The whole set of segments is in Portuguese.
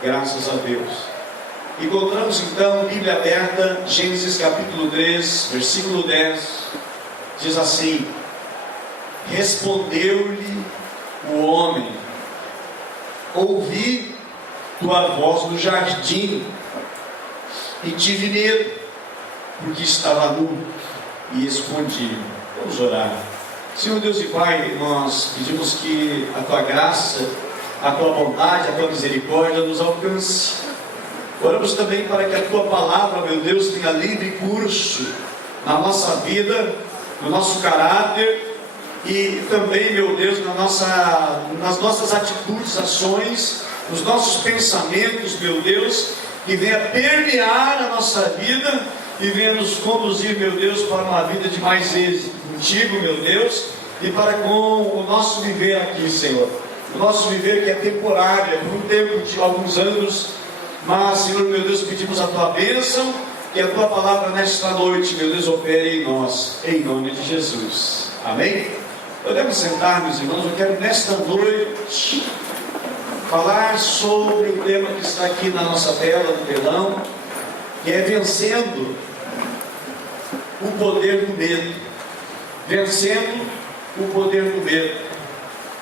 Graças a Deus. Encontramos então, Bíblia aberta, Gênesis capítulo 3, versículo 10, diz assim: respondeu-lhe o homem: ouvi tua voz no jardim e tive medo, porque estava nu e escondi. Vamos orar. Senhor Deus e Pai, nós pedimos que a tua graça, a tua bondade, a tua misericórdia nos alcance. Oramos também para que a tua palavra, meu Deus, tenha livre curso na nossa vida, no nosso caráter e também, meu Deus, nas nossas atitudes, ações, nos nossos pensamentos, meu Deus, que venha permear a nossa vida e venha nos conduzir, meu Deus, para uma vida de mais êxito contigo, meu Deus, e para com o nosso viver aqui, Senhor. O nosso viver que é temporário, é por um tempo de alguns anos, mas, Senhor, meu Deus, pedimos a tua bênção, que a tua palavra nesta noite, meu Deus, opere em nós, em nome de Jesus. Amém? Podemos sentar, meus irmãos. Eu quero nesta noite falar sobre o tema que está aqui na nossa tela, no telão, que é vencendo o poder do medo. Vencendo o poder do medo.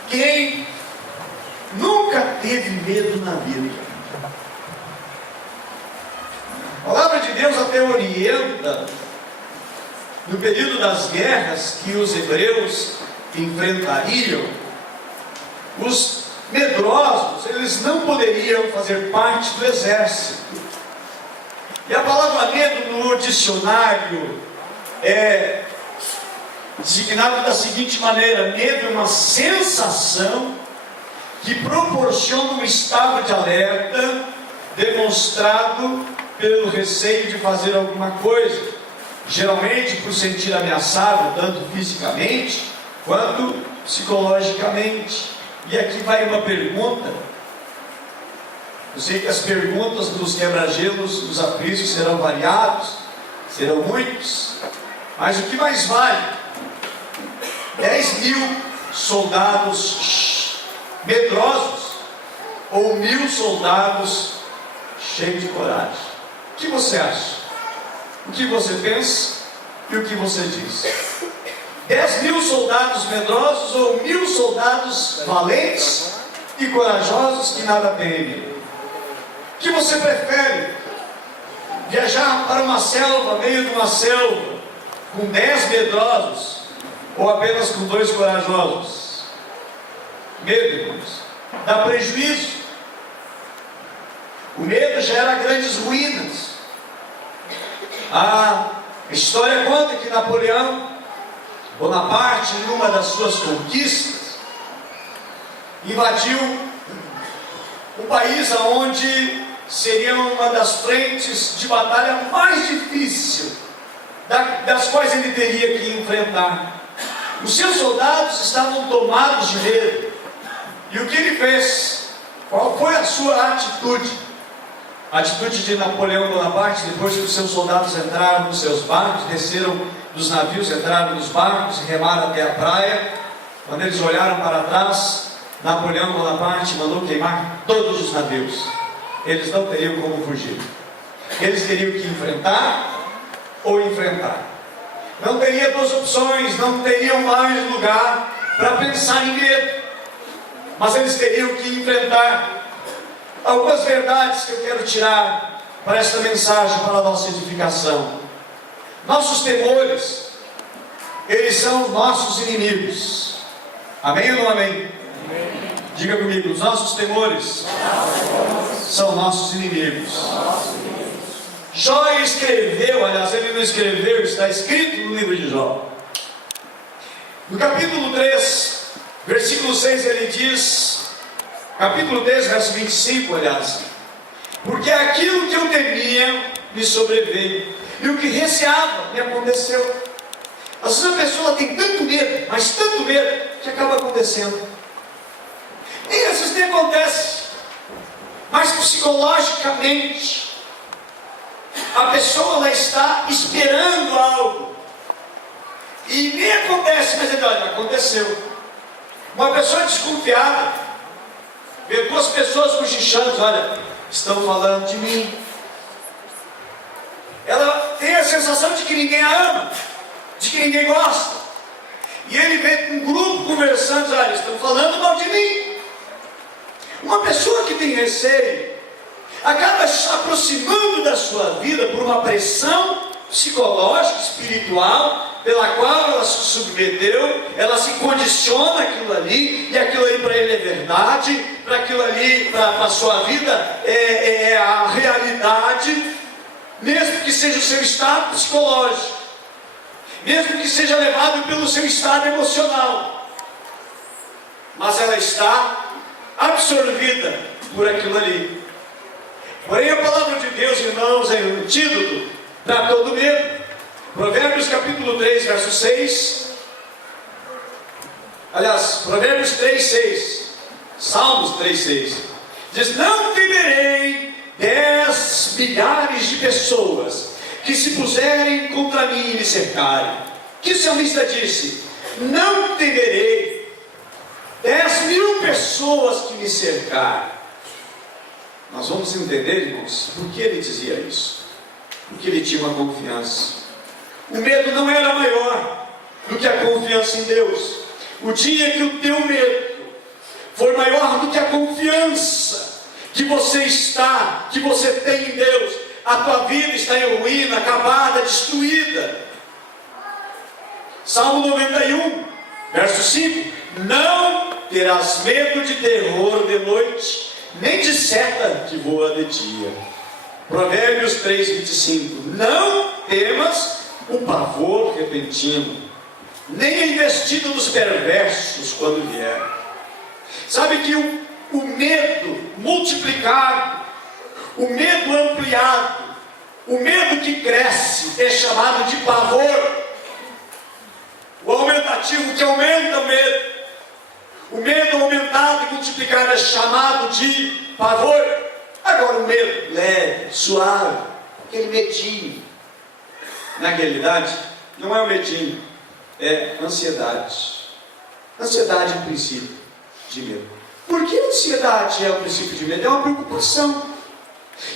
Quem nunca teve medo na vida? A palavra de Deus até orienta, no período das guerras que os hebreus enfrentariam, os medrosos, eles não poderiam fazer parte do exército. E a palavra medo no dicionário é designado da seguinte maneira: medo é uma sensação que proporciona um estado de alerta demonstrado pelo receio de fazer alguma coisa, geralmente por sentir ameaçado, tanto fisicamente quanto psicologicamente. E aqui vai uma pergunta. Eu sei que as perguntas dos quebra-gelos, dos apriscos serão variados, serão muitos, mas o que mais vale? 10.000 soldados medrosos ou 1.000 soldados cheios de coragem? O que você acha? O que você pensa e o que você diz? 10.000 soldados medrosos ou 1.000 soldados valentes e corajosos que nada temem? O que você prefere? Viajar para uma selva, meio de uma selva, com 10 medrosos ou apenas com 2 corajosos? Medo, irmãos, dá prejuízo. O medo gera grandes ruínas. A história conta que Napoleão Bonaparte, em uma das suas conquistas, invadiu um país onde seria uma das frentes de batalha mais difícil, das quais ele teria que enfrentar. Os seus soldados estavam tomados de medo. E o que ele fez? Qual foi a sua atitude? A atitude de Napoleão Bonaparte, depois que os seus soldados entraram nos seus barcos, desceram dos navios, entraram nos barcos e remaram até a praia. Quando eles olharam para trás, Napoleão Bonaparte mandou queimar todos os navios. Eles não teriam como fugir. Eles teriam que enfrentar ou enfrentar. Não teria duas opções, não teriam mais lugar para pensar em medo. Mas eles teriam que enfrentar. Algumas verdades que eu quero tirar para esta mensagem, para a nossa edificação. Nossos temores, eles são nossos inimigos. Amém ou não amém? Amém. Diga comigo: os nossos temores são nossos inimigos. Jó escreveu, aliás, ele não escreveu, está escrito no livro de Jó. No capítulo 3, versículo 6, ele diz, capítulo 3, verso 25, aliás: porque aquilo que eu temia me sobreveio, e o que receava me aconteceu. Às vezes a pessoa tem tanto medo, mas tanto medo, que acaba acontecendo. E às vezes nem acontece, mas psicologicamente a pessoa ela está esperando algo e nem acontece, mas ele olha, aconteceu. Uma pessoa desconfiada, vê duas pessoas cochichando, olha, estão falando de mim. Ela tem a sensação de que ninguém a ama, de que ninguém gosta. E ele vê um grupo conversando, olha, estão falando mal de mim. Uma pessoa que tem receio acaba se aproximando da sua vida por uma pressão psicológica, espiritual, pela qual ela se submeteu, ela se condiciona aquilo ali, e aquilo ali para ele é verdade, para aquilo ali, para a sua vida, é a realidade, mesmo que seja o seu estado psicológico, mesmo que seja levado pelo seu estado emocional, mas ela está absorvida por aquilo ali. Porém, a palavra de Deus, irmãos, é um antídoto para todo medo. Provérbios capítulo 3, verso 6. Aliás, Provérbios 3, 6. Salmos 3, 6. Diz: não temerei 10 milhares de pessoas que se puserem contra mim e me cercarem. Que o salmista disse? Não temerei 10.000 pessoas que me cercarem. Nós vamos entender, irmãos, por que ele dizia isso. Porque ele tinha uma confiança. O medo não era maior do que a confiança em Deus. O dia que o teu medo for maior do que a confiança que você tem em Deus, a tua vida está em ruína, acabada, destruída. Salmo 91, verso 5: não terás medo de terror de noite, nem de seta que voa de dia. Provérbios 3, 25: não temas o pavor repentino, nem a investida dos perversos quando vier. Sabe que o medo multiplicado, o medo ampliado, o medo que cresce é chamado de pavor. O aumentativo que aumenta o medo aumentado e multiplicado é chamado de pavor. Agora o medo leve, suave, aquele medinho, na realidade não é o medinho, é ansiedade. Ansiedade é um princípio de medo. Por que a ansiedade é um princípio de medo? É uma preocupação.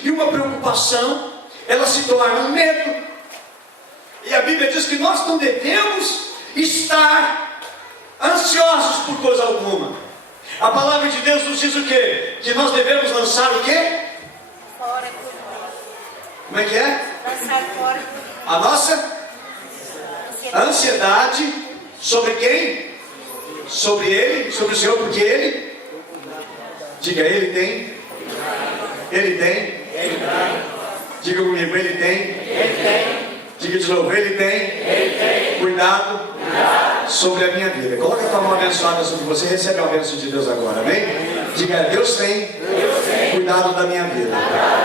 E uma preocupação, ela se torna um medo. E a Bíblia diz que nós não devemos estar ansiosos por coisa alguma. A palavra de Deus nos diz o quê? Que nós devemos lançar o quê? Fora. Como é que é? Lançar fora. A nossa ansiedade sobre quem? Sobre Ele, sobre o Senhor, porque Ele, diga, Ele tem, Ele tem, diga comigo, Ele tem, diga de novo, Ele tem cuidado sobre a minha vida. Coloca a tua mão abençoada sobre você, recebe a bênção de Deus agora, amém? Diga, Deus tem cuidado da minha vida,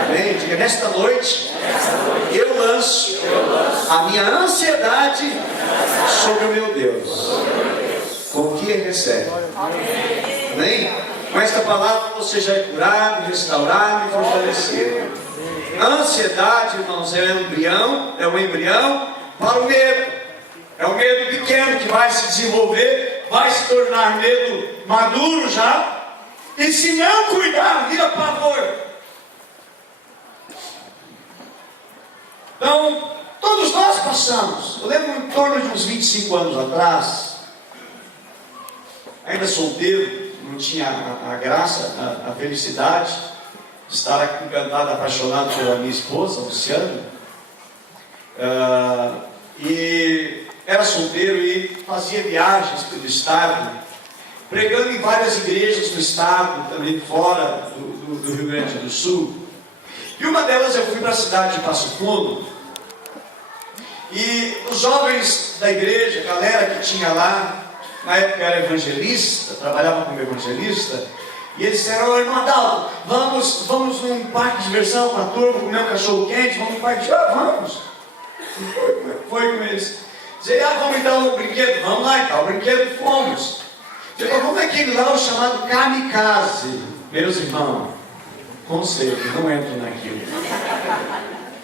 amém? Diga, nesta noite eu lanço a minha ansiedade sobre o meu Deus. Com que recebe, amém? Com esta palavra você já é curado, restaurado e fortalecido. A ansiedade, irmãos, é um embrião para o medo. É um medo pequeno que vai se desenvolver, vai se tornar medo maduro já, e se não cuidar, vira pavor. Então, todos nós passamos. Eu lembro em torno de uns 25 anos atrás, ainda solteiro, não tinha a graça, a felicidade de estar encantado, apaixonado pela minha esposa, Luciana, e era solteiro e fazia viagens pelo estado, pregando em várias igrejas do estado, também fora do Rio Grande do Sul. E uma delas eu fui para a cidade de Passo Fundo, e os jovens da igreja, a galera que tinha lá, na época era evangelista, trabalhava como evangelista, e eles disseram: ô irmão Adalto, vamos num parque de diversão com a turma, comer um cachorro quente, vamos num parque de... vamos. Foi com eles. Dizer, vamos então no brinquedo, vamos lá então, o brinquedo fomos. Dizer, vamos naquele lá, o chamado kamikaze. Meus irmãos, conselho, não entro naquilo.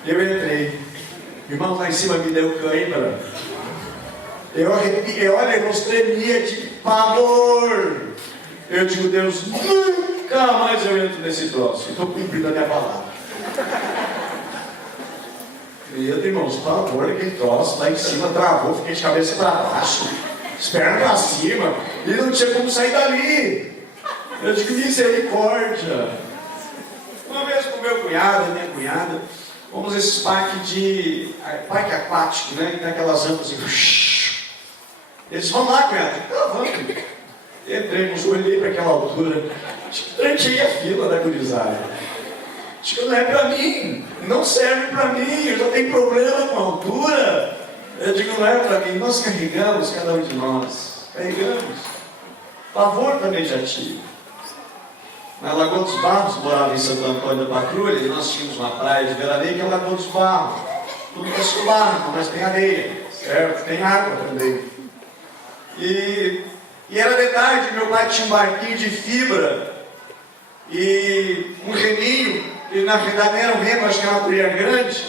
Eu entrei, irmão, lá em cima me deu cãibra. Eu arrepiei, olha, eu tremia de pavor. Eu digo, Deus, nunca Nunca mais eu entro nesse troço. Estou cumprindo a minha palavra. Meu irmãos, por favor, aquele troço lá em cima travou, fiquei de cabeça para baixo, pernas para cima, e não tinha como sair dali. Eu digo, misericórdia. Uma vez com meu cunhado e minha cunhada, fomos esses parque aquático, né? Tem aquelas rampas assim. Eles vão lá, cunhado. Vamos. Entrei, olhei para aquela altura, tranquei a fila da gurizada. Acho que não é para mim, não serve para mim, eu já tenho problema com a altura. Eu digo, não é para mim, nós carregamos, cada um de nós, carregamos. Pavor também já tive. Na Lagoa dos Barros, morava em Santo Antônio da Patrulha, e nós tínhamos uma praia de veraneio que é a Lagoa dos Barros. Tudo com barro, mas tem areia, certo? Tem água também. E era de tarde, meu pai tinha um barquinho de fibra e um reminho, e na verdade não era um remo, acho que era uma colher grande,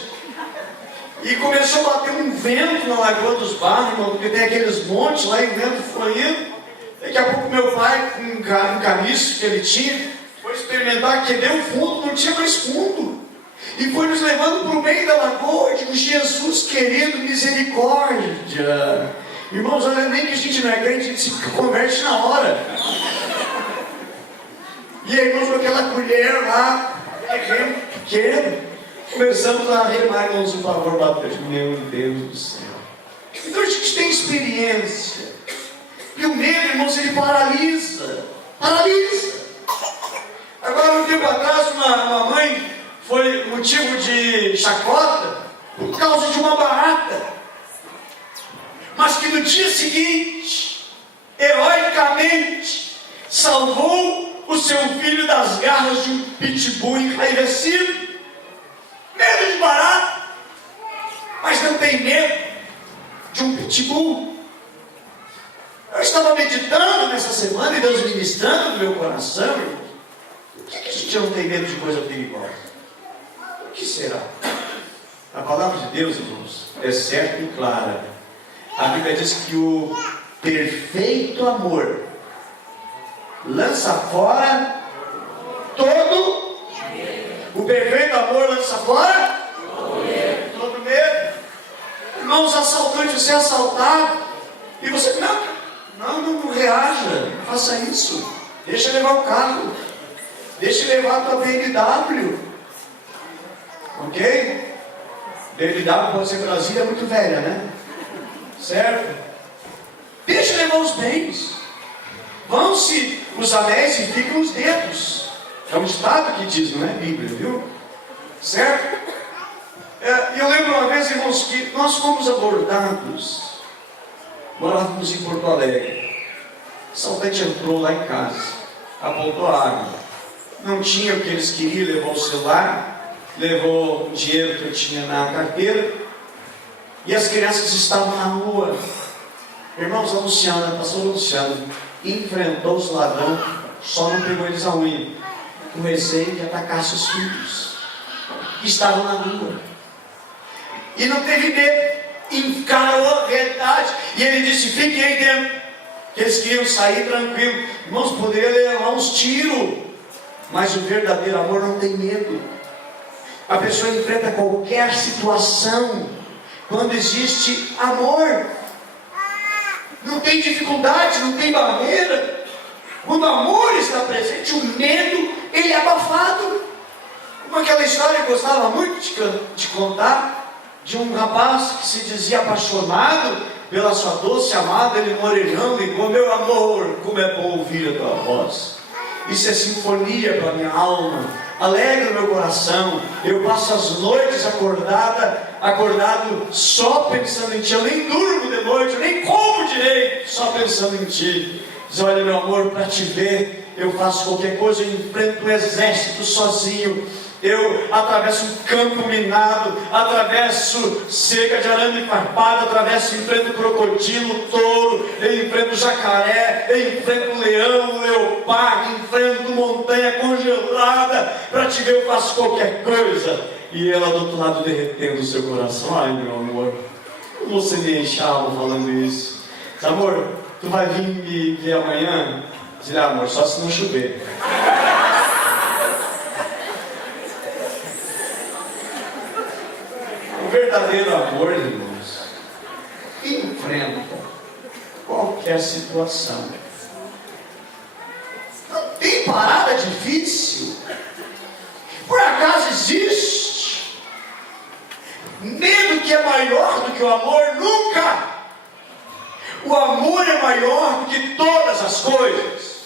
e começou a bater um vento na Lagoa dos Barros, irmão, porque tem aqueles montes lá e o vento foi indo. Daqui a pouco meu pai, com um caniço que ele tinha, foi experimentar que deu fundo, não tinha mais fundo, e foi nos levando para o meio da lagoa. Eu digo, Jesus querido, misericórdia. Irmãos, olha, nem que a gente não é crente, a gente se converte na hora. E aí, irmãos, com aquela colher lá, remo pequeno, começamos a remar, irmãos, por favor, bater. Meu Deus do céu. Então a gente tem experiência. E o medo, irmãos, ele paralisa. Paralisa. Agora, um tempo atrás, uma mãe foi motivo de chacota por causa de uma barata. Mas que no dia seguinte, heroicamente, salvou o seu filho das garras de um pitbull enraivecido. Medo de barata, mas não tem medo de um pitbull. Eu estava meditando nessa semana e Deus ministrando no meu coração. Por que a gente não tem medo de coisa perigosa? Por que será? A palavra de Deus, irmãos, é certa e clara. A Bíblia diz que o perfeito amor lança fora todo. O perfeito amor lança fora todo medo. Irmãos, assaltante, você é assaltado e você não reaja, não faça isso. Deixa levar o carro, deixa levar a tua BMW, ok? BMW pode ser Brasília, é muito velha, né? Certo? Deixa levar os bens. Vão-se os anéis e ficam os dedos. É um ditado que diz, não é Bíblia, viu? Certo? Eu lembro uma vez, irmãos, que nós fomos abordados. Morávamos em Porto Alegre. O assaltante entrou lá em casa, apontou a água. Não tinha o que eles queriam, levou o celular, levou o dinheiro que eu tinha na carteira. E as crianças estavam na rua. Irmãos, a pastora Luciana, enfrentou os ladrões, só não pegou eles a unha. Com receio de atacasse os filhos que estavam na rua. E não teve medo, encarou a verdade. E ele disse, fiquem aí dentro, que eles queriam sair tranquilo. Irmãos, poderia levar uns tiros, mas o verdadeiro amor não tem medo. A pessoa enfrenta qualquer situação quando existe amor. Não tem dificuldade, não tem barreira. Quando o amor está presente, o medo, ele é abafado. Como aquela história que eu gostava muito de contar, de um rapaz que se dizia apaixonado pela sua doce amada, ele no orelhão ligou, meu amor, como é bom ouvir a tua voz. Isso é sinfonia para a minha alma, alegra o meu coração. Eu passo as noites acordado só pensando em ti. Eu nem durmo de noite, eu nem como direito, só pensando em ti. Diz, olha meu amor, para te ver eu faço qualquer coisa. Eu enfrento um exército sozinho, eu atravesso um campo minado, atravesso cerca de arame farpado, enfrento crocodilo, touro, eu enfrento jacaré, eu enfrento leão, leopardo, enfrento montanha congelada. Para te ver eu faço qualquer coisa. E ela do outro lado derretendo o seu coração. Ai meu amor, como você me enchava falando isso. Diz, amor, tu vai vir me ver amanhã? Diz, amor, só se não chover. verdadeiro amor, irmãos, enfrenta qualquer situação. Não tem parada difícil. Por acaso existe medo que é maior do que o amor? Nunca! O amor é maior do que todas as coisas.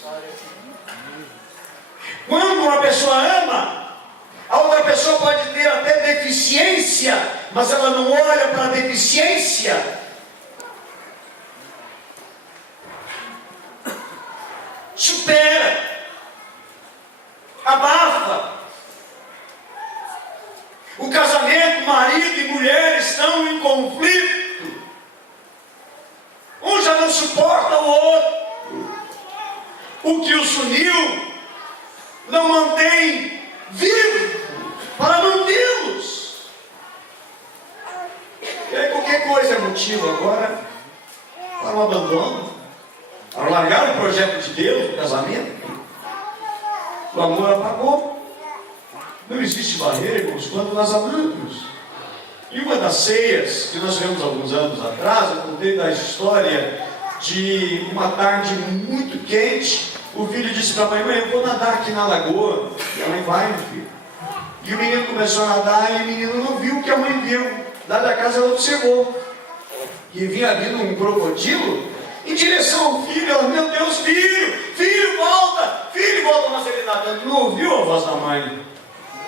Quando uma pessoa ama, a outra pessoa pode ter até deficiência, mas ela não olha para a deficiência. Supera, abafa. O casamento, marido e mulher estão em conflito. Um já não suporta o outro. O que os uniu não mantém vivo para mantê-los. E aí qualquer coisa é motivo agora para o abandono, para largar o projeto de Deus, o casamento. O amor apagou. Não existe barreira, irmãos, quando nós amamos. E uma das ceias que nós vemos alguns anos atrás, eu contei da história de uma tarde muito quente. O filho disse para a mãe: mãe, eu vou nadar aqui na lagoa. E a mãe: vai, meu filho. E o menino começou a nadar e o menino não viu o que a mãe viu. Lá da casa ela observou. E vinha vindo um crocodilo em direção ao filho. Ela: meu Deus, filho, volta, mas ele nadando, não ouviu a voz da mãe.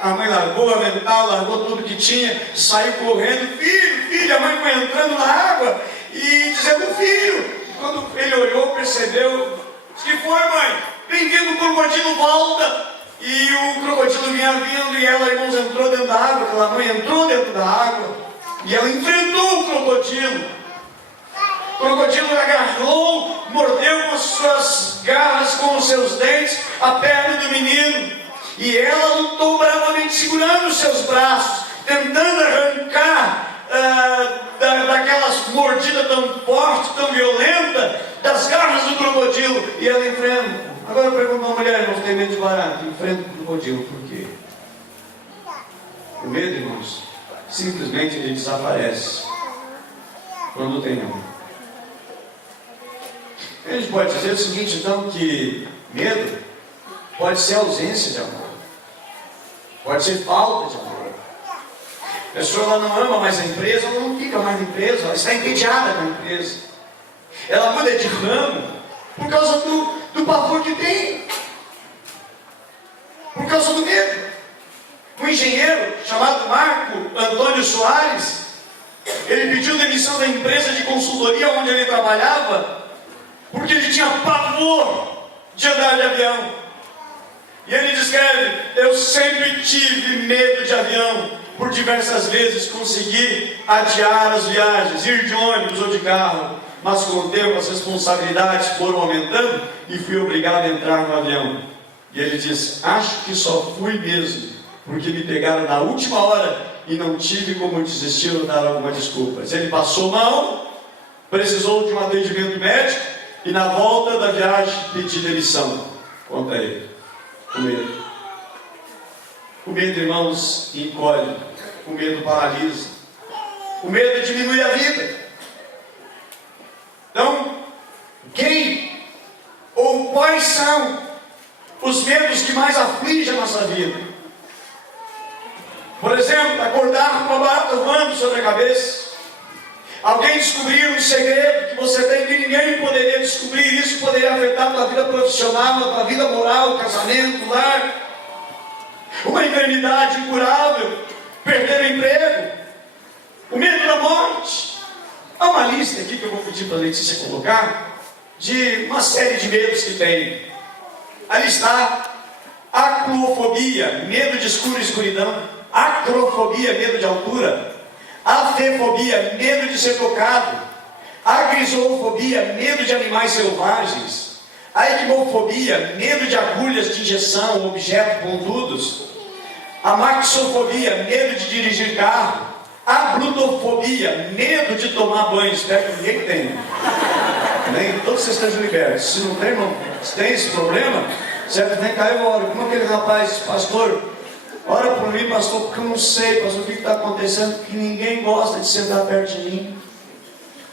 A mãe largou o avental, largou tudo que tinha, saiu correndo: filho, a mãe foi entrando na água e dizendo: filho. Quando ele olhou, percebeu: o que foi, mãe? Vem vindo o crocodilo, volta. E o crocodilo vinha vindo e ela, irmãos, entrou dentro da água. Aquela mãe entrou dentro da água e ela enfrentou o crocodilo. O crocodilo agarrou, mordeu com as suas garras, com os seus dentes, a perna do menino. E ela lutou bravamente, segurando os seus braços, tentando arrancar daquelas mordidas tão fortes, tão violentas, das garras do crocodilo. E ela enfrenta. Agora eu pergunto a uma mulher: irmãos, tem medo de barato? Enfrenta o crocodilo. Por quê? O medo, irmãos, simplesmente ele desaparece quando tem amor. A gente pode dizer o seguinte, então, que medo pode ser ausência de amor, pode ser falta de amor. A pessoa ela não ama mais a empresa, ela não fica mais na empresa, ela está entediada com a empresa. Ela muda de ramo por causa do pavor que tem, por causa do medo. Um engenheiro chamado Marco Antônio Soares, ele pediu demissão da empresa de consultoria onde ele trabalhava, porque ele tinha pavor de andar de avião. E ele descreve: eu sempre tive medo de avião. Por diversas vezes consegui adiar as viagens, ir de ônibus ou de carro, mas com o tempo as responsabilidades foram aumentando e fui obrigado a entrar no avião. E ele diz: acho que só fui mesmo porque me pegaram na última hora e não tive como desistir ou dar alguma desculpa. Ele passou mal, precisou de um atendimento médico e na volta da viagem pedi demissão. Conta ele. O medo. O medo, irmãos, encolhe. O medo paralisa. O medo diminui a vida. Então, quem ou quais são os medos que mais afligem a nossa vida? Por exemplo, acordar com a barata voando sobre a cabeça. Alguém descobrir um segredo que você tem que ninguém poderia descobrir. Isso poderia afetar a tua vida profissional, a tua vida moral, casamento, lar. Uma enfermidade incurável, perder o emprego, o medo da morte. Há uma lista aqui que eu vou pedir para a Letícia colocar, de uma série de medos que tem. Ali está: aclofobia, medo de escuro e escuridão; acrofobia, medo de altura; afefobia, medo de ser tocado; agrizoofobia, medo de animais selvagens; a equimofobia, medo de agulhas de injeção, objetos pontudos; a maxofobia, medo de dirigir carro; a brutofobia, medo de tomar banho. Espero que ninguém tenha. Nem todos vocês estejam libertos. Se não tem, não tem esse problema, certo? Vem cá, eu oro. Como aquele rapaz, pastor, Ora por mim, pastor, porque eu não sei, pastor, o que está acontecendo, porque ninguém gosta de sentar perto de mim.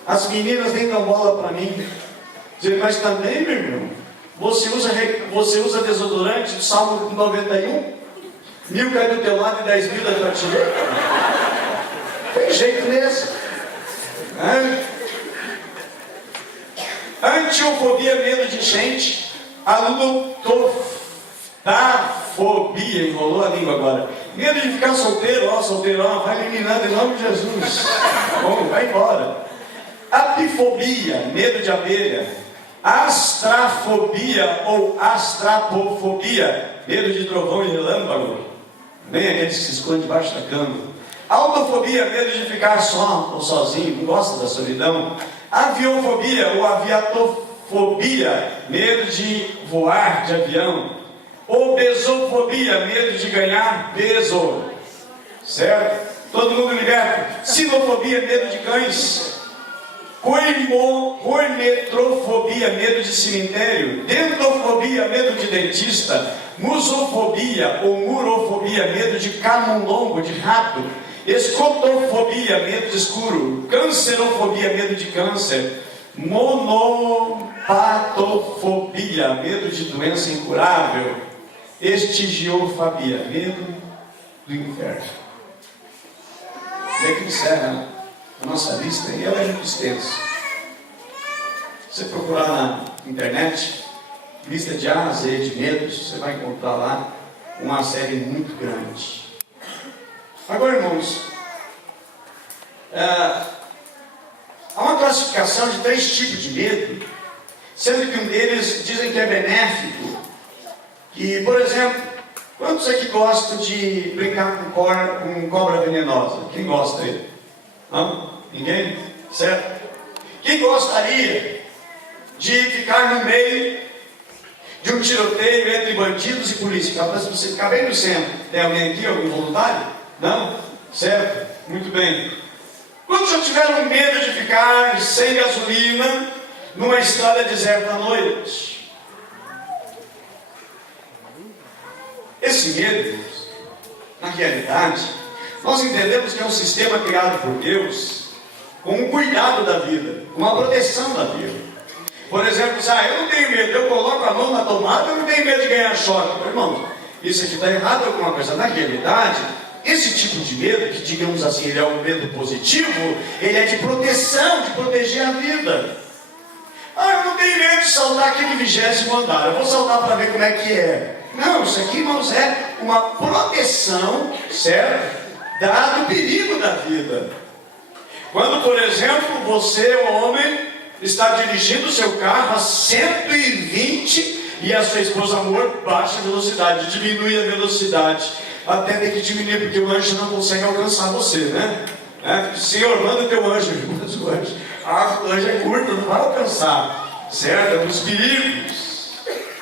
As meninas nem dão bola para mim. Dizer, mas também, meu irmão, você usa desodorante do Salmo 91? 1000 cai do teu lado e 10.000 da tua direita. Tem jeito nesse. Antiofobia, medo de enchente. Alutofobia, enrolou a língua agora. Medo de ficar solteiro, solteirão, vai eliminando em nome de Jesus. Bom, vai embora. Apifobia, medo de abelha. Astrafobia ou astrapofobia, medo de trovão e relâmpago. Bem aqueles que se escondem debaixo da cama. Autofobia, medo de ficar só ou sozinho, não gosta da solidão. Aviofobia ou aviatofobia, medo de voar de avião. Obesofobia, medo de ganhar peso. Certo? Todo mundo liberto. Sinofobia, medo de cães. Coimetrofobia, medo de cemitério. Dentofobia, medo de dentista. Musofobia ou murofobia, medo de camundongo, de rato. Escotofobia, medo de escuro. Cancerofobia, medo de câncer. Monopatofobia, medo de doença incurável. Estigiofobia, medo do inferno. E aqui encerra a nossa lista, e ela é muito extensa. Se você procurar na internet, lista de A a Z de medos, você vai encontrar lá uma série muito grande. Agora, irmãos, há uma classificação de 3 tipos de medo, sendo que um deles dizem que é benéfico. Que, por exemplo, quantos aqui gostam de brincar com cobra venenosa? Quem gosta aí? Não? Ninguém? Certo? Quem gostaria de ficar no meio de um tiroteio entre bandidos e polícia? Capaz de você ficar bem no centro. Tem alguém aqui, algum voluntário? Não? Certo? Muito bem. Quantos já tiveram medo de ficar sem gasolina numa estrada deserta à noite? Esse medo, na realidade, nós entendemos que é um sistema criado por Deus com um cuidado da vida, com uma proteção da vida. Por exemplo, eu não tenho medo, eu coloco a mão na tomada, eu não tenho medo de ganhar choque. Meu irmão, isso aqui está errado alguma coisa. Na realidade, esse tipo de medo, que digamos assim, ele é um medo positivo, ele é de proteção, de proteger a vida. Eu não tenho medo de saltar aquele 20º andar, eu vou saltar para ver como é que é. Não, isso aqui, irmãos, é uma proteção, certo? Dado o perigo da vida. Quando, por exemplo, você, homem, está dirigindo o seu carro a 120 e a sua esposa, amor, baixa a velocidade, diminui a velocidade, até ter que diminuir, porque o anjo não consegue alcançar você, né? Senhor, manda o teu anjo, mas o anjo é curto, não vai alcançar, certo? É dos perigos.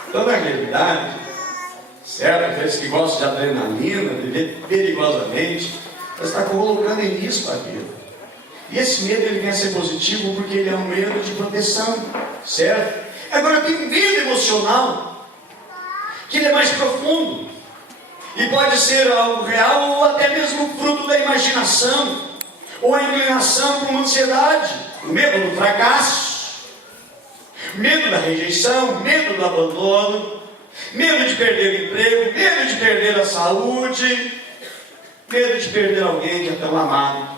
Então, na realidade, certo? Aqueles que gostam de adrenalina, viver perigosamente, você está colocando em risco a vida. E esse medo, ele vem a ser positivo porque ele é um medo de proteção, certo? Agora tem um medo emocional, que ele é mais profundo, e pode ser algo real ou até mesmo fruto da imaginação, ou a inclinação para uma ansiedade, o medo do fracasso, medo da rejeição, medo do abandono, medo de perder o emprego, medo de perder a saúde, medo de perder alguém que é tão amado.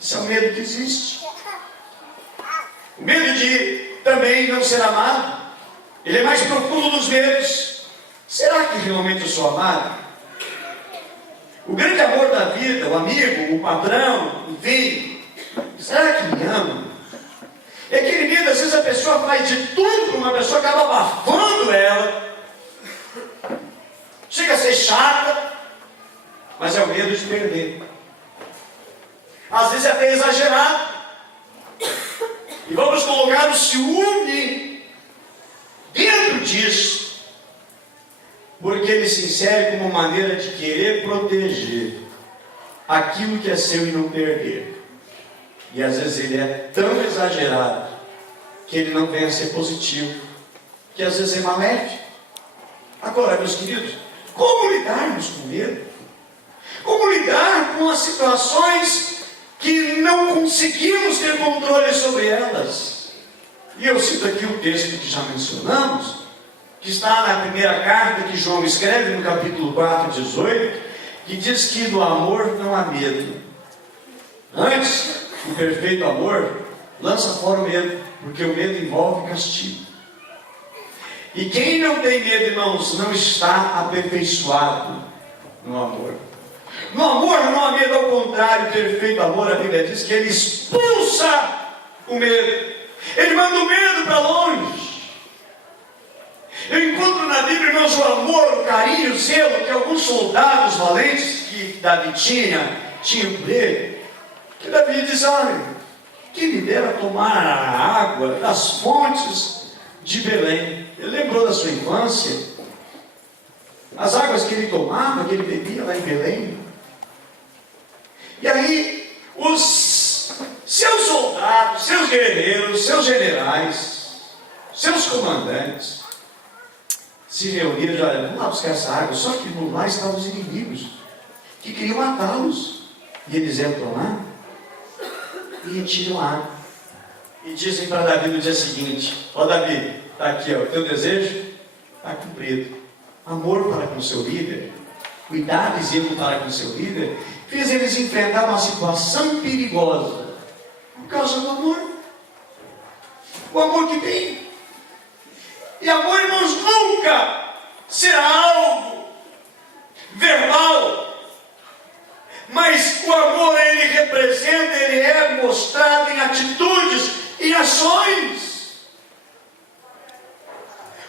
Esse é o medo que existe. O medo de também não ser amado, ele é mais profundo dos medos. Será que realmente eu sou amado? O grande amor da vida, o amigo, o padrão, enfim, será que me ama? É aquele medo, às vezes a pessoa faz de tudo para uma pessoa, acaba abafando ela, chega a ser chata, mas é o medo de perder. Às vezes é até exagerado. E vamos colocar o ciúme dentro disso, porque ele se insere como maneira de querer proteger aquilo que é seu e não perder. E às vezes ele é tão exagerado que ele não vem a ser positivo, que às vezes é maléfico. Agora, meus queridos, como lidarmos com medo? situações que não conseguimos ter controle sobre elas. E eu cito aqui o texto que já mencionamos, que está na primeira carta que João escreve, no capítulo 4, 18, que diz que no amor não há medo. Antes, o perfeito amor lança fora o medo, porque o medo envolve castigo. E quem não tem medo, irmãos, não está aperfeiçoado no amor. No amor não há medo, ao contrário, o perfeito amor, a Bíblia diz que ele expulsa o medo. Ele manda o medo para longe. Eu encontro na Bíblia, irmãos, o amor, o carinho, o zelo que alguns soldados valentes que Davi tinham por ele. Que Davi diz: olha, que me dera tomar a água das fontes de Belém. Ele lembrou da sua infância, as águas que ele tomava, que ele bebia lá em Belém. E aí, os seus soldados, seus guerreiros, seus generais, seus comandantes se reuniram e olha, vamos lá buscar essa água. Só que lá estavam os inimigos que queriam matá-los. E eles entram lá e retiram a água. E dizem para Davi no dia seguinte: ó Davi, está aqui, ó, o teu desejo está cumprido. Amor para com o seu líder, cuidado e zelo para com o seu líder, fez eles enfrentar uma situação perigosa por causa do amor. O amor que tem. E amor, irmãos, nunca será algo verbal, mas o amor, ele representa, ele é mostrado em atitudes, em ações.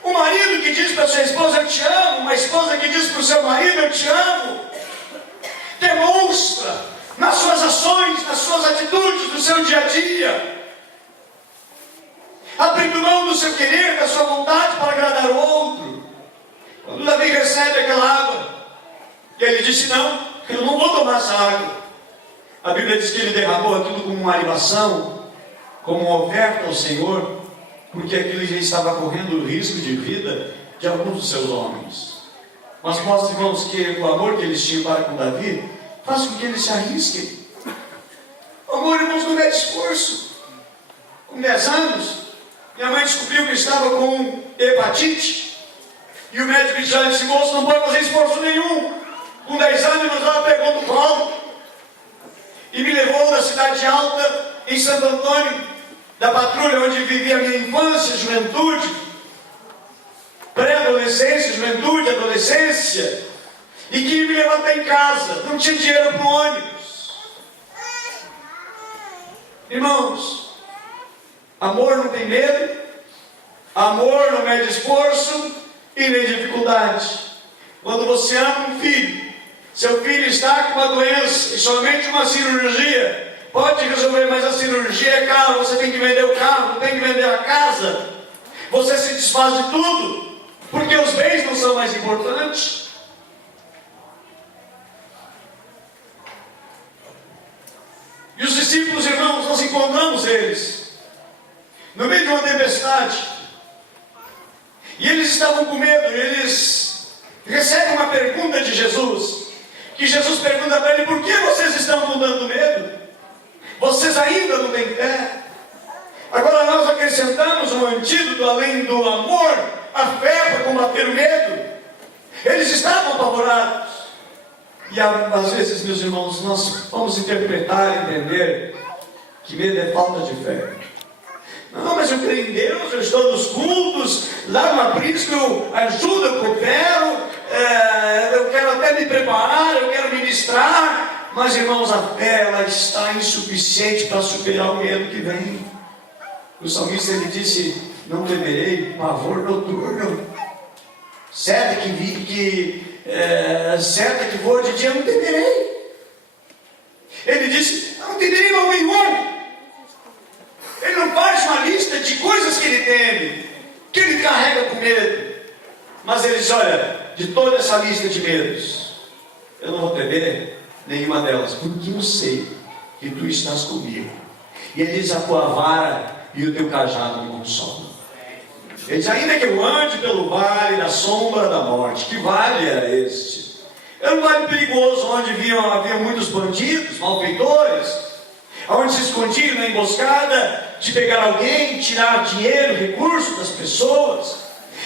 O marido que diz para sua esposa: eu te amo. Uma esposa que diz para o seu marido: eu te amo, demonstra nas suas ações, nas suas atitudes, no seu dia a dia, abrindo mão do seu querer, da sua vontade para agradar o outro. Quando Davi recebe aquela água, e ele disse: não, eu não vou tomar essa água. A Bíblia diz que ele derramou aquilo como uma libação, como uma oferta ao Senhor, porque aquilo já estava correndo o risco de vida de alguns dos seus homens. Mas mostra, irmãos, que o amor que eles tinham para com Davi faz com que eles se arrisquem. O amor, irmãos, não é esforço. Com 10 anos, minha mãe descobriu que eu estava com hepatite, e o médico disse: esse moço não pode fazer esforço nenhum. Com 10 anos, eu estava pegando o colo, e me levou da cidade alta, em Santo Antônio, da patrulha onde vivia a minha infância, juventude, pré-adolescência, juventude, adolescência, e que me levou até em casa. Não tinha dinheiro para o ônibus. Irmãos, amor não tem medo, amor não mede esforço e nem dificuldade. Quando você ama um filho, seu filho está com uma doença e somente uma cirurgia pode resolver, mas a cirurgia é cara, você tem que vender o carro, tem que vender a casa, você se desfaz de tudo, porque os bens não são mais importantes. E os discípulos, irmãos, nós encontramos eles no meio de uma tempestade, e eles estavam com medo. Eles recebem uma pergunta de Jesus, que Jesus pergunta para ele: por que vocês estão com tanto medo? Vocês ainda não têm fé? Agora nós acrescentamos um antídoto além do amor, a fé para combater o medo. Eles estavam apavorados. E às vezes, meus irmãos, nós vamos interpretar e entender que medo é falta de fé. Não, mas eu creio em Deus, eu estou nos cultos, lá no aprisco eu ajudo, eu coopero, eu quero até me preparar, eu quero ministrar. Mas, irmãos, a fé, ela está insuficiente para superar o medo que vem. O salmista, ele disse: não temerei pavor noturno. Seta que voa de dia, não temerei. Ele disse: não temerei mal nenhum. Ele não faz uma lista de coisas que ele teme, que ele carrega com medo. Mas ele diz: olha, de toda essa lista de medos, eu não vou temer nenhuma delas, porque eu sei que tu estás comigo. E ele diz: a tua vara e o teu cajado me consolam. Ele diz: ainda que eu ande pelo vale da sombra da morte. Que vale era este? Era um vale perigoso, onde havia muitos bandidos, malfeitores, onde se escondiam na emboscada de pegar alguém, tirar dinheiro, recursos das pessoas.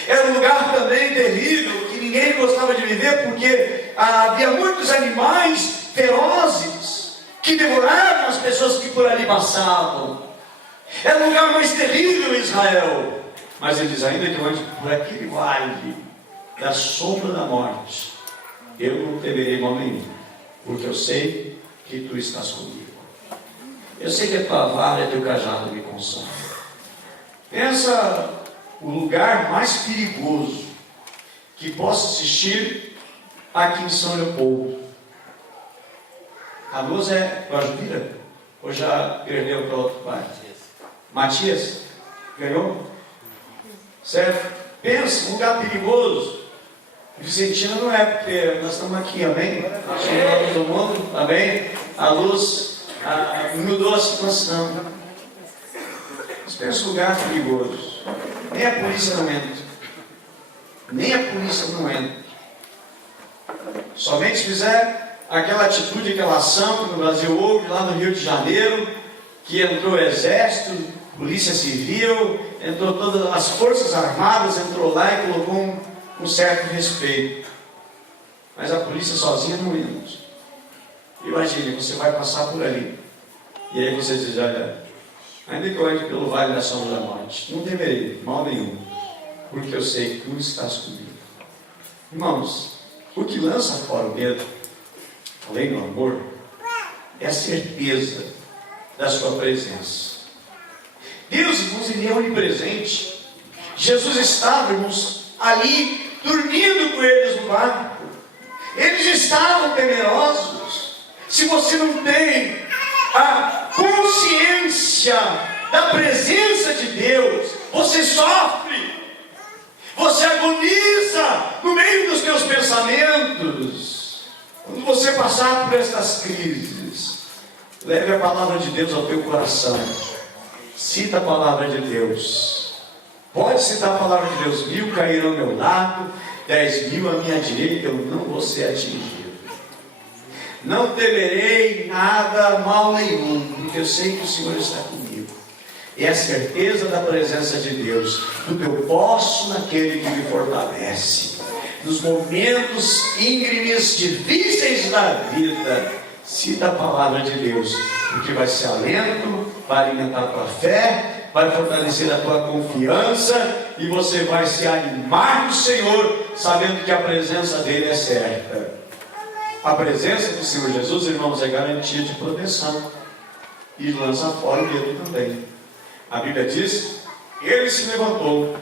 Era um lugar também terrível, que ninguém gostava de viver, porque havia muitos animais ferozes, que devoravam as pessoas que por ali passavam. Era o lugar mais terrível em Israel. Mas ele diz, ainda que eu ande por aquele vale da sombra da morte, eu não temerei mal nenhum, porque eu sei que tu estás comigo. Eu sei que a tua vara e teu cajado me consolam. Pensa o lugar mais perigoso que possa existir aqui em São Leopoldo. A luz é Guajubira? Ou já perdeu para outro pai? Matias? Ganhou? Certo? Pensa, um lugar perigoso. Vicentina não é, porque nós estamos aqui, amém? Chegamos todo mundo, amém? A luz mudou a situação. Mas pensa um lugar perigoso. Nem a polícia não entra. Nem a polícia não entra. Somente se fizer aquela atitude, aquela ação que no Brasil houve, lá no Rio de Janeiro, que entrou o exército, polícia civil, entrou todas as forças armadas, entrou lá e colocou um certo respeito. Mas a polícia sozinha não entra. Imagine, você vai passar por ali, e aí você diz, olha, ainda que eu ande pelo vale da sombra da morte, não temerei mal nenhum, porque eu sei que tu estás comigo. Irmãos, o que lança fora o medo, além do amor, é a certeza da sua presença. Deus, irmãos, Ele é onipresente. Jesus estava, irmãos, ali, dormindo com eles no barco. Eles estavam temerosos. Se você não tem a consciência da presença de Deus, você sofre, você agoniza no meio dos teus pensamentos. Quando você passar por estas crises, leve a palavra de Deus ao teu coração. Cita a palavra de Deus. Pode citar a palavra de Deus. 1000 cairão ao meu lado, 10.000 à minha direita, eu não vou ser atingido. Não temerei nada, mal nenhum, porque eu sei que o Senhor está comigo. E a certeza da presença de Deus, do que eu posso naquele que me fortalece. Nos momentos íngremes, difíceis da vida, cita a palavra de Deus, porque vai ser alento, vai alimentar a tua fé, vai fortalecer a tua confiança, e você vai se animar no Senhor, sabendo que a presença dele é certa. A presença do Senhor Jesus, irmãos, é garantia de proteção, e lança fora o medo também. A Bíblia diz, ele se levantou,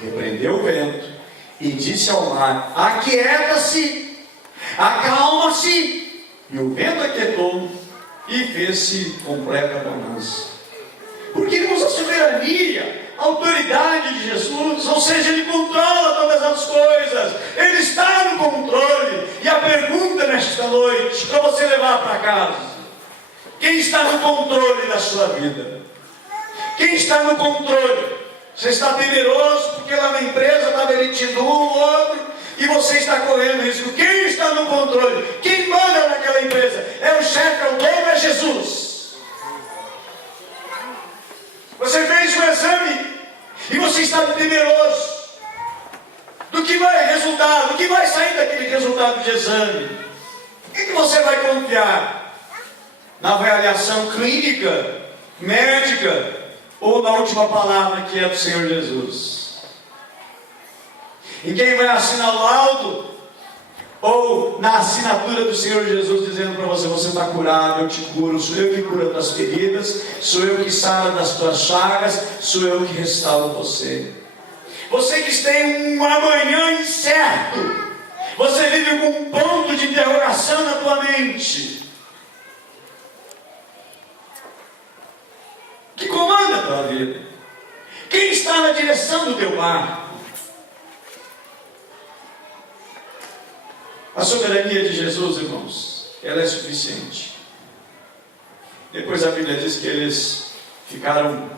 repreendeu o vento, e disse ao mar, aquieta-se, acalma-se, e o vento aquietou, e fez-se completa bonança. Porque, irmãos, a soberania, a autoridade de Jesus, ou seja, Ele controla todas as coisas, Ele está no controle. E a pergunta nesta noite, para você levar para casa, quem está no controle da sua vida? Quem está no controle? Você está temeroso porque lá na empresa está demitindo um ou outro, e você está correndo risco. Quem está no controle? Quem manda naquela empresa? É o chefe, é o dono, é Jesus. Você fez um exame e você está temeroso do que vai resultar, do que vai sair daquele resultado de exame. O que você vai confiar? Na avaliação clínica, médica, ou na última palavra que é do Senhor Jesus? Em quem vai assinar o laudo? Ou na assinatura do Senhor Jesus, dizendo para você, você está curado, eu te curo, sou eu que curo as tuas feridas, sou eu que sara das tuas chagas, sou eu que restauro você. Você que tem um amanhã incerto, você vive com um ponto de interrogação na tua mente, que comanda a tua vida. Quem está na direção do teu barco? A soberania de Jesus, irmãos, ela é suficiente. Depois a Bíblia diz que eles ficaram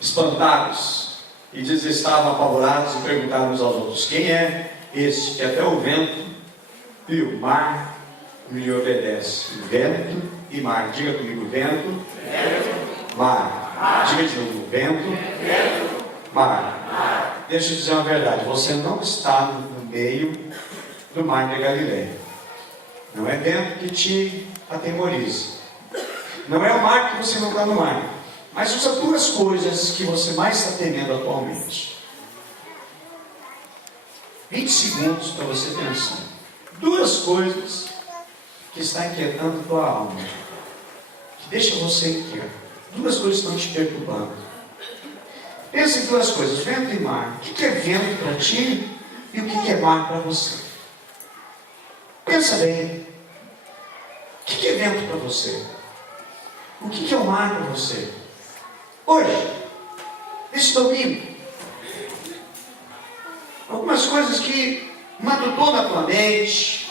espantados e diz, estavam apavorados e perguntaram uns aos outros, quem é este que até o vento e o mar me obedece. Vento e mar. Diga comigo, vento, mar. Diga de novo, vento, mar. Deixa eu dizer uma verdade, você não está no meio do mar de Galileia. Não é vento que te atemoriza. Não é o mar que você não está no mar. Mas usa duas coisas que você mais está temendo atualmente. 20 segundos para você pensar. Duas coisas que está inquietando a tua alma. Que deixa você inquieto. Duas coisas estão te perturbando. Pensa em duas coisas, vento e mar. O que é vento para ti e o que é mar para você? Pensa bem. O que é vento para você? O que é o mar para você? Hoje, esse domingo, algumas coisas que matutou na tua mente,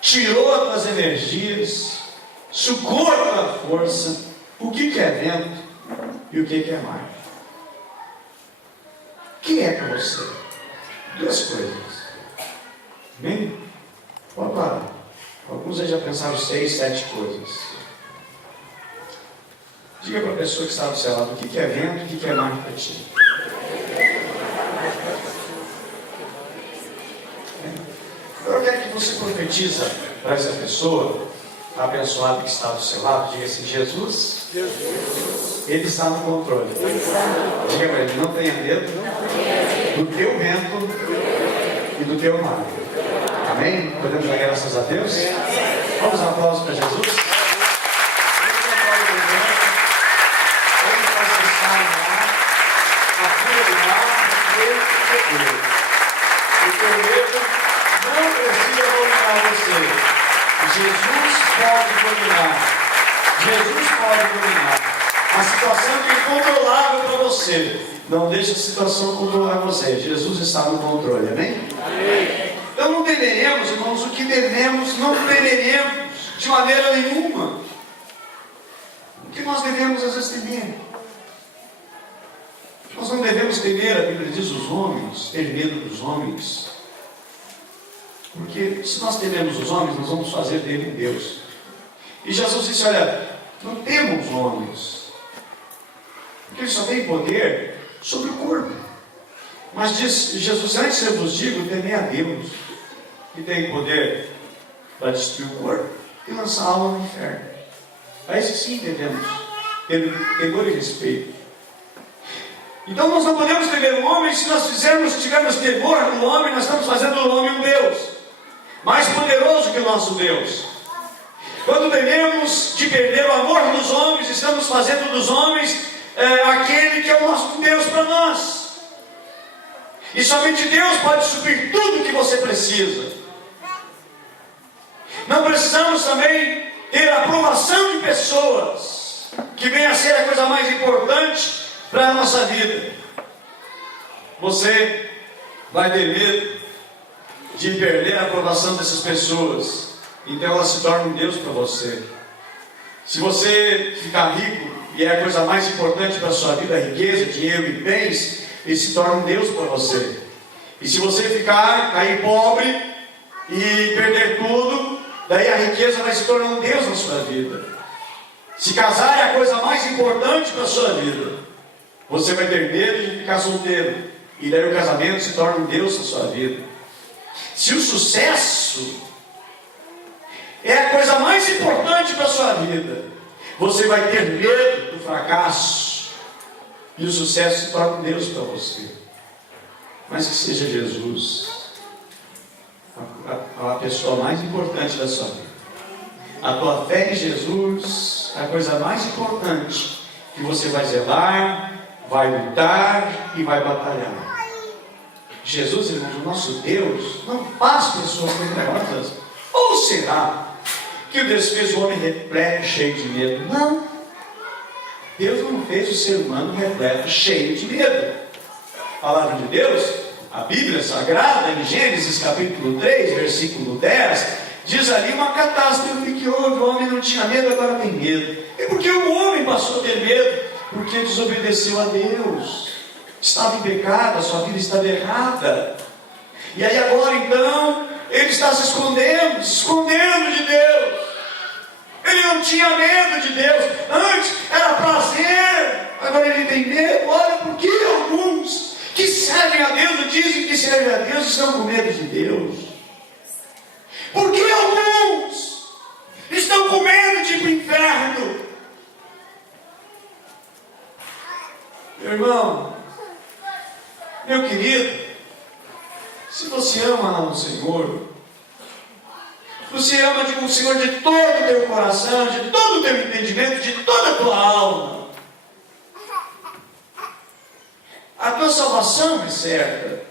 tirou as tuas energias, sugou a tua força. O que é vento e o que é mar? O que é para você? Duas coisas. Amém? Pode parar. Alguns aí já pensaram 6, 7 coisas. Diga para a pessoa que está do seu lado o que é vento e o que é mar para ti. Eu quero que você profetiza para essa pessoa abençoada que está do seu lado. Diga assim: Jesus, Ele está no controle. Diga para ele: não tenha medo do teu vento e do teu mar. Amém? Podemos dar graças a Deus? Vamos dar um aplauso para Jesus. O teu medo não precisa dominar você. Jesus pode dominar. Jesus pode dominar. A situação que é incontrolável para você, não deixe a situação controlar você. Jesus está no controle, amém? Amém. Então não temeremos, irmãos, o que devemos, não temeremos de maneira nenhuma. O que nós devemos às vezes temer? Nós não devemos temer, a Bíblia diz, os homens, ter medo dos homens. Porque se nós tememos os homens, nós vamos fazer dele um Deus. E Jesus disse: olha, não temam os homens, porque eles só têm poder sobre o corpo. Mas diz Jesus: antes eu vos digo, temei a Deus, que tem poder para destruir o corpo e lançar a alma no inferno. A esse sim devemos ter temor e respeito. Então nós não podemos temer o homem. Se nós tivermos temor do homem, nós estamos fazendo do homem um Deus mais poderoso que o nosso Deus. Quando tememos de perder o amor dos homens, estamos fazendo dos homens aquele que é o nosso Deus para nós. E somente Deus pode suprir tudo o que você precisa. Não precisamos também ter a aprovação de pessoas, que vem a ser a coisa mais importante para a nossa vida. Você vai ter medo de perder a aprovação dessas pessoas, então ela se torna um Deus para você. Se você ficar rico, e é a coisa mais importante para a sua vida, a riqueza, dinheiro e bens, ele se torna um Deus para você. E se você cair pobre e perder tudo, daí a riqueza vai se tornar um Deus na sua vida. Se casar é a coisa mais importante para a sua vida, você vai ter medo de ficar solteiro, e daí o casamento se torna um Deus na sua vida. Se o sucesso é a coisa mais importante para a sua vida, você vai ter medo do fracasso, e o sucesso se torna um Deus para você. Mas que seja Jesus a pessoa mais importante da sua vida. A tua fé em Jesus é a coisa mais importante que você vai zelar, vai lutar e vai batalhar. Jesus, irmãos, o nosso Deus não faz pessoas temerosas. Ou será que o Deus fez o homem repleto, cheio de medo? Não. Deus não fez o ser humano repleto, cheio de medo. A palavra de Deus, a Bíblia Sagrada, em Gênesis capítulo 3, versículo 10, diz ali uma catástrofe que houve. O homem não tinha medo, agora tem medo. E por que o homem passou a ter medo? Porque desobedeceu a Deus. Estava em pecado, a sua vida estava errada. E aí agora então, Ele está se escondendo de Deus. Ele não tinha medo de Deus. Antes era prazer, agora ele tem medo. Olha, por que alguns que servem a Deus, ou dizem que servem a Deus, estão com medo de Deus? Por que alguns estão com medo de ir para o inferno? Meu irmão, meu querido, se você ama o Senhor, você ama o Senhor de todo o teu coração, de todo o teu entendimento, de toda a tua alma, a tua salvação é certa.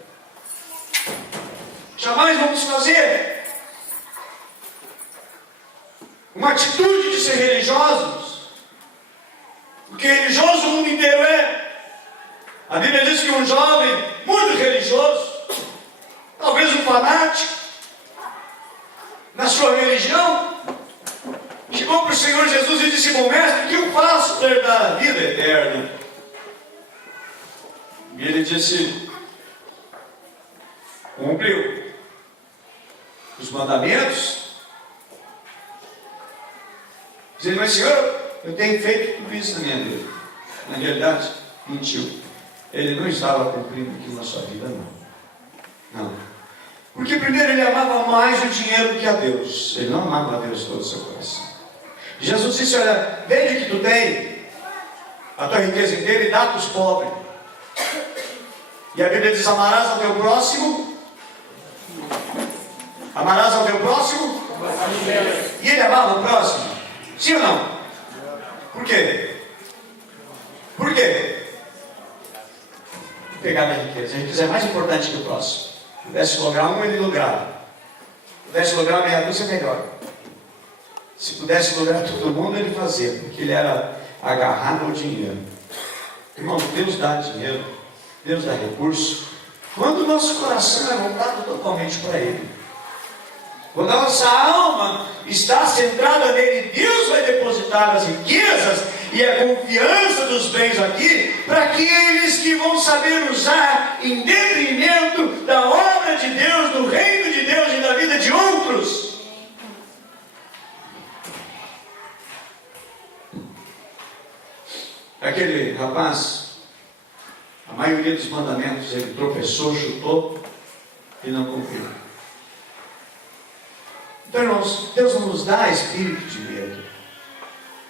Jamais vamos fazer uma atitude de ser religiosos, porque religioso o mundo inteiro é. A Bíblia diz que um jovem muito religioso, talvez um fanático na sua religião, chegou para o Senhor Jesus e disse: bom mestre, o que eu faço para herdar a vida eterna? E ele disse: cumpriu os mandamentos. Dizendo: mas Senhor, eu tenho feito tudo isso na minha vida. Na realidade, mentiu. Ele não estava cumprindo aquilo na sua vida, não. Porque primeiro ele amava mais o dinheiro do que a Deus. Ele não amava a Deus todo o seu coração. Jesus disse: olha, vende o que tu tem, a tua riqueza inteira, e dá para os pobres. E a Bíblia diz: amarás ao teu próximo. Amarás ao teu próximo. E ele amava o próximo? Sim ou não? Por quê? Por quê? Pegar a riqueza. A riqueza é mais importante que o próximo. Se pudesse lograr um, ele lograva. Se pudesse lograr meia dúzia, melhor. Se pudesse lograr todo mundo, ele fazia, porque ele era agarrado ao dinheiro. Irmão, Deus dá dinheiro, Deus dá recurso, quando o nosso coração é voltado totalmente para Ele. Quando a nossa alma está centrada nele, Deus vai depositar as riquezas e a confiança dos bens aqui para aqueles que vão saber usar em detrimento da obra de Deus, do reino de Deus e da vida de outros. Aquele rapaz, a maioria dos mandamentos ele tropeçou, chutou e não cumpriu. Então, irmãos, Deus não nos dá espírito de medo.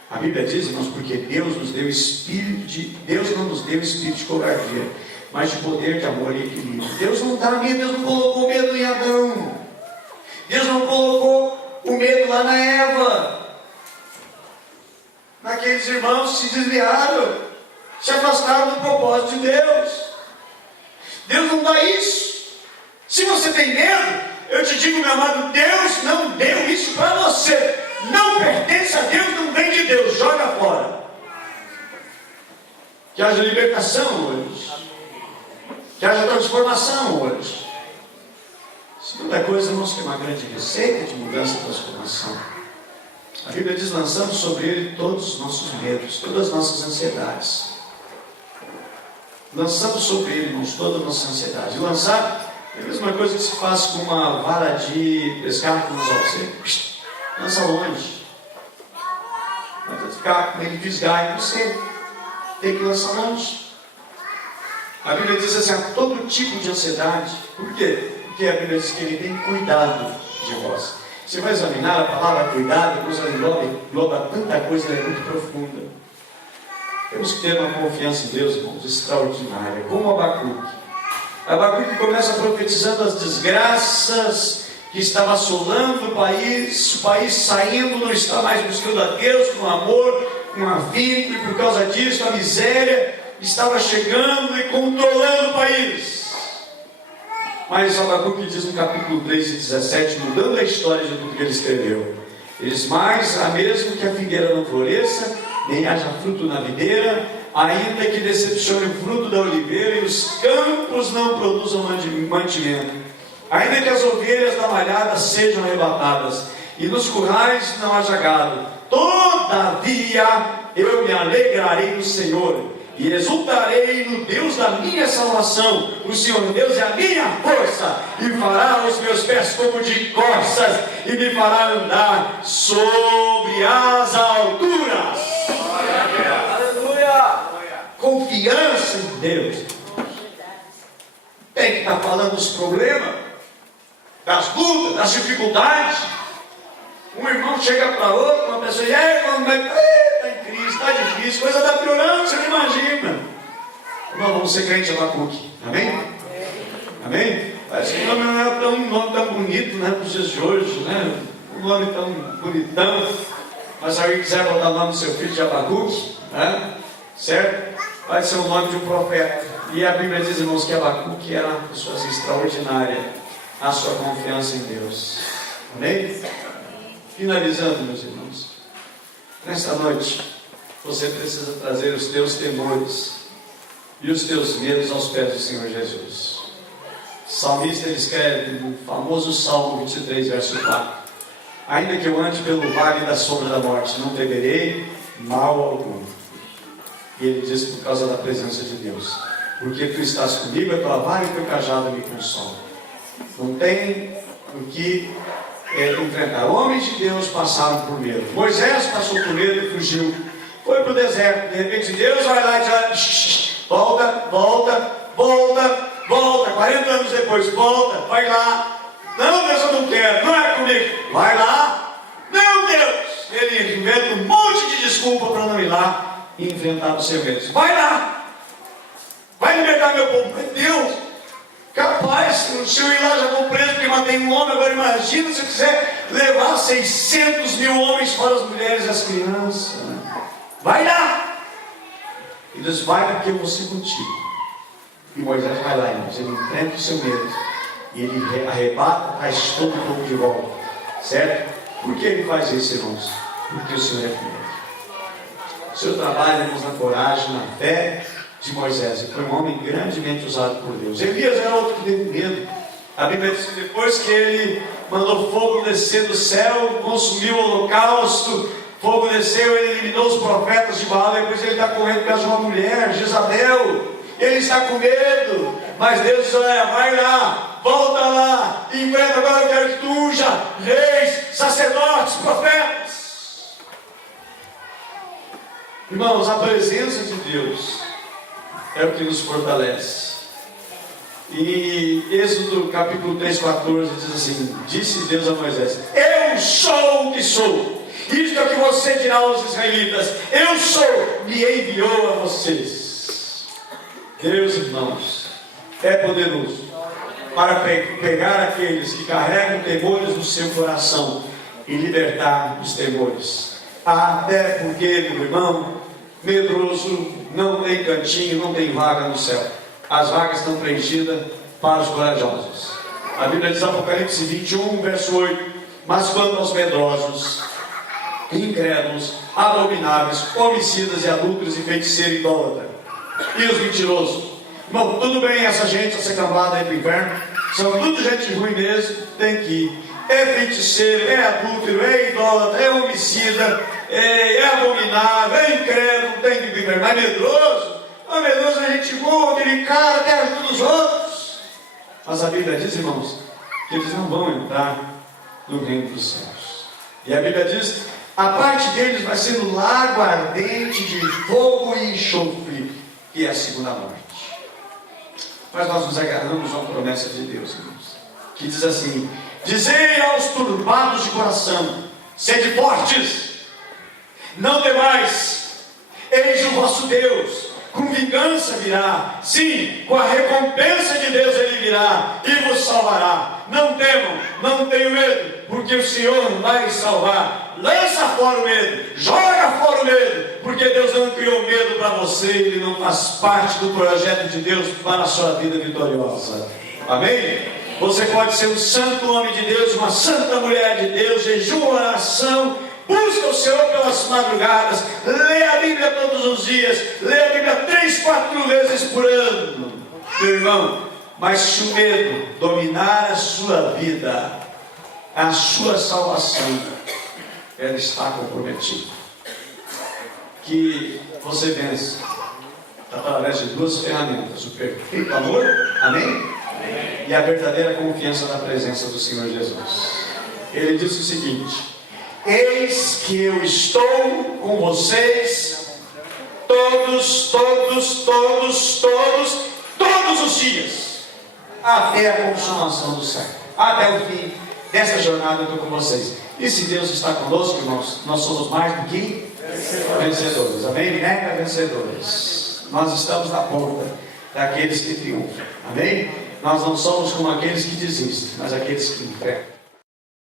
A Bíblia diz, irmãos, porque Deus nos deu espírito de... Deus não nos deu espírito de covardia, mas de poder, de amor e equilíbrio. Deus não dá medo, Deus não colocou medo em Adão. Deus não colocou o medo lá na Eva. Naqueles irmãos que se desviaram, se afastaram do propósito de Deus. Deus não dá isso. Se você tem medo, eu te digo, meu amado, Deus não deu isso para você. Não pertence a Deus, não vem de Deus. Joga fora. Que haja libertação hoje. Que haja transformação hoje. Segunda coisa, irmãos, que é uma grande receita de mudança e transformação. A Bíblia diz: lançamos sobre Ele todos os nossos medos, todas as nossas ansiedades. Lançamos sobre Ele, irmãos, toda a nossa ansiedade. E lançar é a mesma coisa que se faz com uma vara de pescar com os olhos. Você lança longe. Não vai ficar com ele desgaia em você. Tem que lançar longe. A Bíblia diz assim: a todo tipo de ansiedade. Por quê? Porque a Bíblia diz que Ele tem cuidado de vós. Você vai examinar a palavra cuidado, depois ela engloba tanta coisa, ela é muito profunda. Temos que ter uma confiança em Deus, irmãos, extraordinária. Como Abacuque. Abacuque começa profetizando as desgraças que estava assolando o país saindo, não está mais buscando a Deus com amor, com afinco, e por causa disso a miséria estava chegando e controlando o país. Mas Abacuque diz no capítulo 3 e 17, mudando a história de tudo que ele escreveu: eles mais há mesmo que a figueira não floresça, nem haja fruto na videira, ainda que decepcione o fruto da oliveira e os campos não produzam mantimento, ainda que as ovelhas da malhada sejam arrebatadas e nos currais não haja gado, todavia eu me alegrarei no Senhor e exultarei no Deus da minha salvação. O Senhor Deus é a minha força, e fará os meus pés como de corças, e me fará andar sobre as alturas. Aleluia! Confiança em Deus. Tem que estar falando dos problemas, das lutas, das dificuldades. Um irmão chega para outro, uma pessoa, e aí, irmão, está em crise, está difícil, coisa está piorando, você não imagina. Irmão, vamos ser crente Abacuque, amém? Amém? Parece que o nome não é um nome tão bonito, né, para os dias de hoje, né? Um nome tão bonitão. Mas se alguém quiser botar o nome do seu filho de Abacuque, né? Certo? Vai ser o nome de um profeta. E a Bíblia diz, irmãos, que Abacuque era uma pessoa assim, extraordinária, a sua confiança em Deus. Amém? Finalizando, meus irmãos, nesta noite, você precisa trazer os teus temores e os teus medos aos pés do Senhor Jesus. O salmista, ele escreve no famoso Salmo 23, verso 4: ainda que eu ande pelo vale da sombra da morte, não temerei mal algum. E ele diz, por causa da presença de Deus, porque tu estás comigo, a tua vara e o teu cajado me consolam. Não tem o que enfrentar. Homens de Deus passaram por medo. Moisés passou por medo e fugiu. Foi para o deserto. De repente Deus vai lá e diz: volta. 40 anos depois, volta, vai lá. Não, Deus, eu não quero, não é comigo. Vai lá. Não, Deus. Ele inventa um monte de desculpa para não ir lá e enfrentar o seu medo. Vai lá. Vai libertar meu povo. Meu Deus. Capaz, se eu ir lá já vou preso porque matei um homem. Agora imagina se eu quiser levar 600 mil homens para as mulheres e as crianças. Vai lá. E Deus vai porque eu vou ser contigo. E Moisés vai lá, irmãos. Ele enfrenta o seu medo. E ele arrebata, traz todo o povo de volta. Certo? Por que ele faz isso, irmãos? Porque o Senhor é com ele. O Senhor trabalha, irmãos, na coragem, na fé de Moisés. Ele foi um homem grandemente usado por Deus. Elias era outro que teve medo. A Bíblia diz que depois que ele mandou fogo descer do céu, consumiu o holocausto, fogo desceu, ele eliminou os profetas de Baal. Depois ele está correndo por causa de uma mulher, Jezabel. Ele está com medo, mas Deus diz: olha, vai lá, volta lá, enfrenta. Agora eu quero que tu unja reis, sacerdotes, profetas. Irmãos, a presença de Deus é o que nos fortalece. E Êxodo capítulo 3,14 diz assim: disse Deus a Moisés: eu sou o que sou. Isto é o que você dirá aos israelitas: eu sou, me enviou a vocês. Deus, irmãos, é poderoso para pegar aqueles que carregam temores no seu coração e libertar os temores. Até porque, meu irmão, medroso não tem cantinho, não tem vaga no céu. As vagas estão preenchidas para os corajosos. A Bíblia diz, Apocalipse 21, verso 8: mas quanto aos medrosos, incrédulos, abomináveis, homicidas e adúlteros e feiticeiros e idólatras, e os mentirosos, irmão, tudo bem essa gente, essa cambada aí para o inferno, são tudo gente ruim mesmo, tem que ir. É feiticeiro, é adúltero, é idólatra, é homicida, é abominável, é incrédulo, tem que ir para o inferno. Mas medroso é gente boa, delicada, até ajuda os outros. Mas a Bíblia diz, irmãos, que eles não vão entrar no reino dos céus. E a Bíblia diz: a parte deles vai ser no lago ardente de fogo e enxofre, que é a segunda morte. Mas nós nos agarramos a uma promessa de Deus, irmãos, que diz assim: dizei aos turbados de coração: sede fortes, não temais, eis o vosso Deus, com vingança virá, sim, com a recompensa de Deus ele virá e vos salvará. Não temam, não tenham medo, porque o Senhor vai salvar. Lança fora o medo, joga fora o medo, porque Deus não criou medo para você, ele não faz parte do projeto de Deus para a sua vida vitoriosa. Amém? Você pode ser um santo homem de Deus, uma santa mulher de Deus, jejum, oração, busca o Senhor pelas madrugadas, lê a Bíblia todos os dias, lê a Bíblia 3, 4 vezes por ano, meu irmão. Mas se o medo dominar a sua vida, a sua salvação, ela está comprometida. Que você vença através de duas ferramentas: o perfeito amor, amém? E a verdadeira confiança na presença do Senhor Jesus. Ele disse o seguinte: eis que eu estou com vocês todos os dias, até a consumação do século. Até o fim dessa jornada eu estou com vocês. E se Deus está conosco, irmãos, nós somos mais do que vencedores. Amém? Mega vencedores. Nós estamos na ponta daqueles que triunfam. Amém? Nós não somos como aqueles que desistem, mas aqueles que enfrentam.